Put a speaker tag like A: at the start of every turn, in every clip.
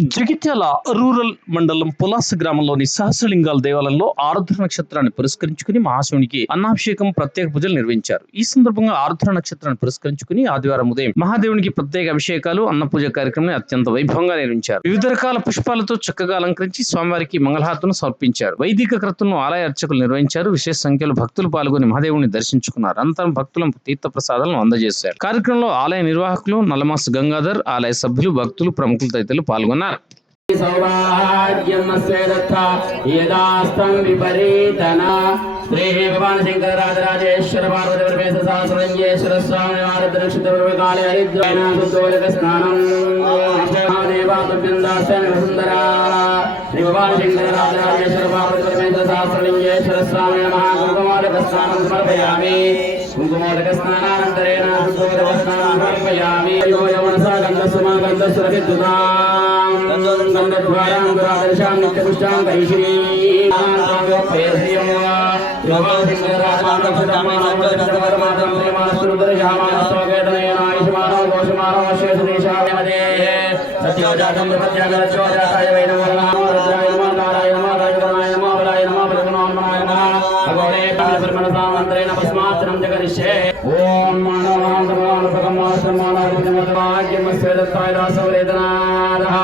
A: Jagtial rural మండలం పులాస గ్రామంలోని సహస్రలింగాల దేవాలయంలో ఆరుద్ర నక్షత్రాన్ని పురస్కరించుకుని మహాశివునికి అన్నాభిషేకం ప్రత్యేక పూజలు నిర్వహించారు. ఈ సందర్భంగా ఆరుద్ర నక్షత్రాన్ని పురస్కరించుకుని ఆదివారం ఉదయం మహాదేవునికి ప్రత్యేక అభిషేకాలు అన్నపూజ కార్యక్రమాన్ని అత్యంత వైభవంగా నిర్వహించారు. వివిధ రకాల పుష్పాలతో చక్కగా అలంకరించి స్వామివారికి మంగళహారతను సమర్పించారు. వైదిక క్రతులను ఆలయ అర్చకులు నిర్వహించారు. విశేష సంఖ్యలో భక్తులు పాల్గొని మహాదేవుని దర్శించుకున్నారు. అనంతరం భక్తులకు తీర్థ ప్రసాదాలను అందజేశారు. కార్యక్రమంలో ఆలయ నిర్వాహకులు నల్లమాస్ గంగాధర్ ఆలయ సభ్యులు భక్తులు ప్రముఖులు తదితరులు పాల్గొన్నారు.
B: సౌభాగ్యమస్యేదత్త యదాస్తం విపరీతన. శ్రీ భగవాన్ శంకర రాజరాజేశ్వర పార్వతి పరమేశ సహస్రంగేశ్వర స్వామి భారత నక్షత్ర కాళి హరిద్రాయణ స్నానం సుందరా శ్రీ భగవాన్ శంకర రాజరాజేశ్వర పార్వతి పరమేశ సహస్రలింగేశ్వర స్వామి నమః. కుంకుమోదక సమర్పయామి. కుంకుమోదక స్నానానంతరేణ సుదోదక స్నానం సమర్పయామి యో యవనసా గంధసుమా గంధద్వారాం గురాదర్శాం నిత్యపుష్టాం కైశ్రీం సత్యోజాతం ప్రపత్యాగరచోజాతాయ వై నమో నమో రుద్రాయ భస్మాత్రం జగరిష్యే ఓం మానవాం సర్వాన్ సకమాసం మానవాగ్యమస్య దత్తాయ దాసవరేదనాదః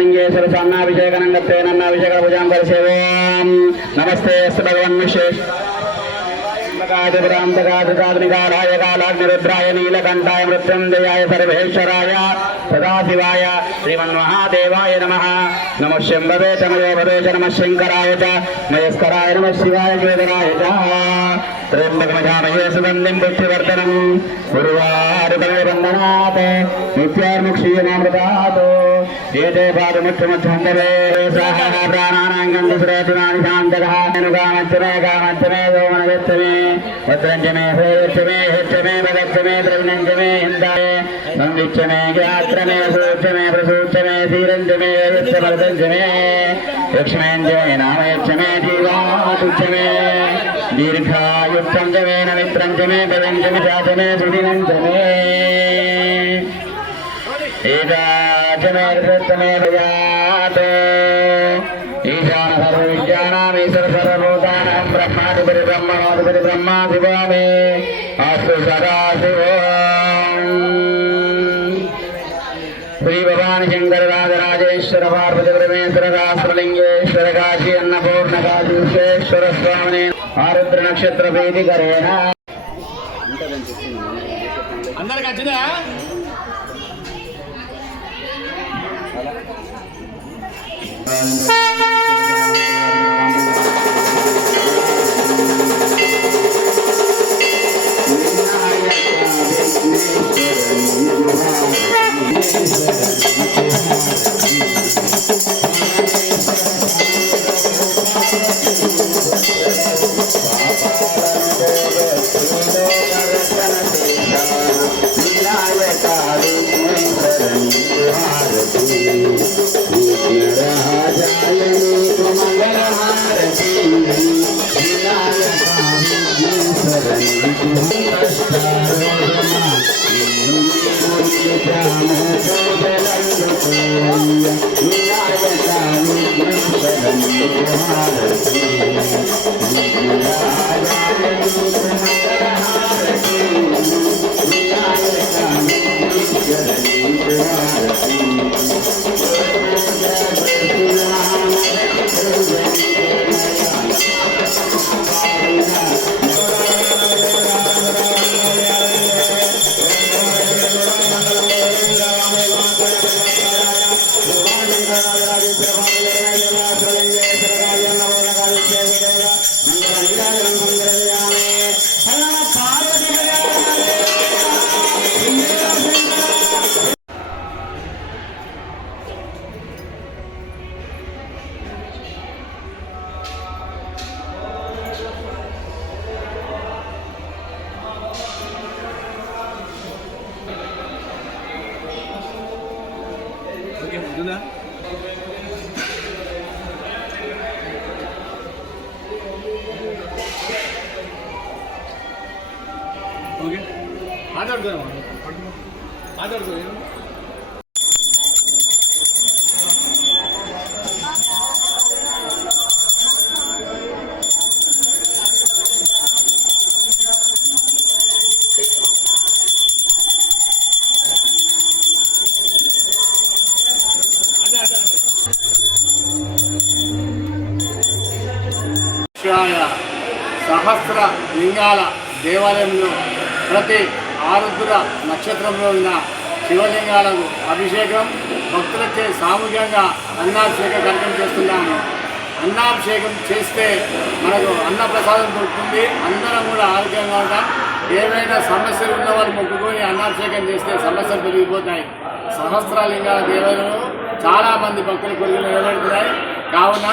B: లింగేశ్వర స్వామినాభిషేకనంగత్తేనన్నాభిషేక పూజాం పరిసేవం నమస్తే భగవన్ విశేష కాదిపురాంతకాదికాదికాలాయ కాలాగ్నిరుద్రాయ నీలకంఠాయ మృత్యుంజయాయ సర్వేశ్వరాయ సదాశివాయ శ్రీమన్మహాదేవాయ నమ నమ శంభవే తమయో భవే చ నమ శంకరాయ చ మయస్కరాయ నమ శివాయ వేదనాయ చ త్రయంబకమజామహే సుగంధిం పుష్టివర్ధనం గురువారుపరిబంధనాత్ ఏదేపాదు ఏతే పాదముఖ్యముఖ్యంతరే సహ ప్రాణానాం గంధసురేతునాని శాంతకః కామచ్చమే కామచ్చమే సోమనగచ్చమే భద్రంచమే హోచ్చమే హెచ్చమే భగచ్చమే ద్రవిణంచమే హిందాయ సంవిచ్చమే గాత్రమే సూక్ష్మే ప్రసూక్ష్మే ధీరంచమే యచ్చమర్దంచమే లక్ష్మేంజమే నామయచ్చమే జీవాతుచ్చమే దీర్ఘాయుక్తంచమే నమిత్రంచమే పదంచమే శాతమే సుదినంచమే ఏదాచమే కృతమే భయాత్ ఈశాన సర్వవిద్యానామీశ్వర సర్వభూతానాం బ్రహ్మాధిపతి బ్రహ్మణోధిపతి బ్రహ్మా శివామే అస్తు సదా శ్రీ భవాని శంకర రాజరాజేశ్వర పార్వతి పరమేశ్వర రాష్ట్రలింగేశ్వర కాశీ అన్నపూర్ణ స్వామిని ఆరుద్ర నక్షత్ర ప్రీతి Thank
C: you. Jai Shri see. 누나? 오케이? 아자르잖아. 아자르잖아. సహస్ర లింగాల దేవాలయంలో ప్రతి ఆరుద్ర నక్షత్రంలో ఉన్న శివలింగాలకు అభిషేకం భక్తులకే సామూహికంగా అన్నాభిషేక కార్యక్రమం చేస్తున్నాము అన్నాభిషేకం చేస్తే మనకు అన్నప్రసాదం దొరుకుతుంది. అందరం కూడా ఆరోగ్యంగా ఉంటాం. ఏవైనా సమస్యలు ఉన్న వాళ్ళు మొక్కుకొని అన్నాభిషేకం చేస్తే సమస్యలు పెరిగిపోతాయి సహస్రలింగాల దేవాలయంలో చాలా మంది భక్తుల కొడుకులు నిలబెడుతున్నాయి. కావున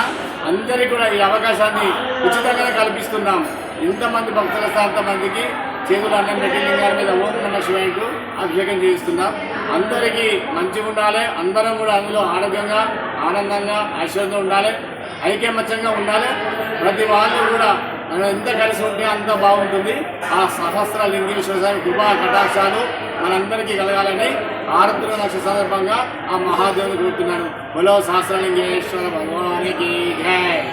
C: అందరికీ కూడా ఈ అవకాశాన్ని ఉచితంగా కల్పిస్తున్నాం. ఇంతమంది భక్తుల వస్తే అంతమందికి చేతులు అన్నం పెట్టి గారి మీద ఓం నమ శివాయకు అభిషేకం చేయిస్తున్నాం. అందరికీ మంచిగా ఉండాలి. అందరం కూడా అందులో ఆరోగ్యంగా ఆనందంగా ఐశ్వర్యంగా ఉండాలి. ఐక్యమత్యంగా ఉండాలి. ప్రతి వాళ్ళు కూడా మనం ఎంత కలిసి ఉంటే అంత బాగుంటుంది. ఆ సహస్ర లింగేశ్వర స్వామి కృపా కటాక్షాలు మనందరికీ కలగాలని ఆరుద్ర నక్ష సందర్భంగా ఆ మహాదేవుని కోరుతున్నాను. బలో సహస్రలింగేశ్వర భగవానికి జై.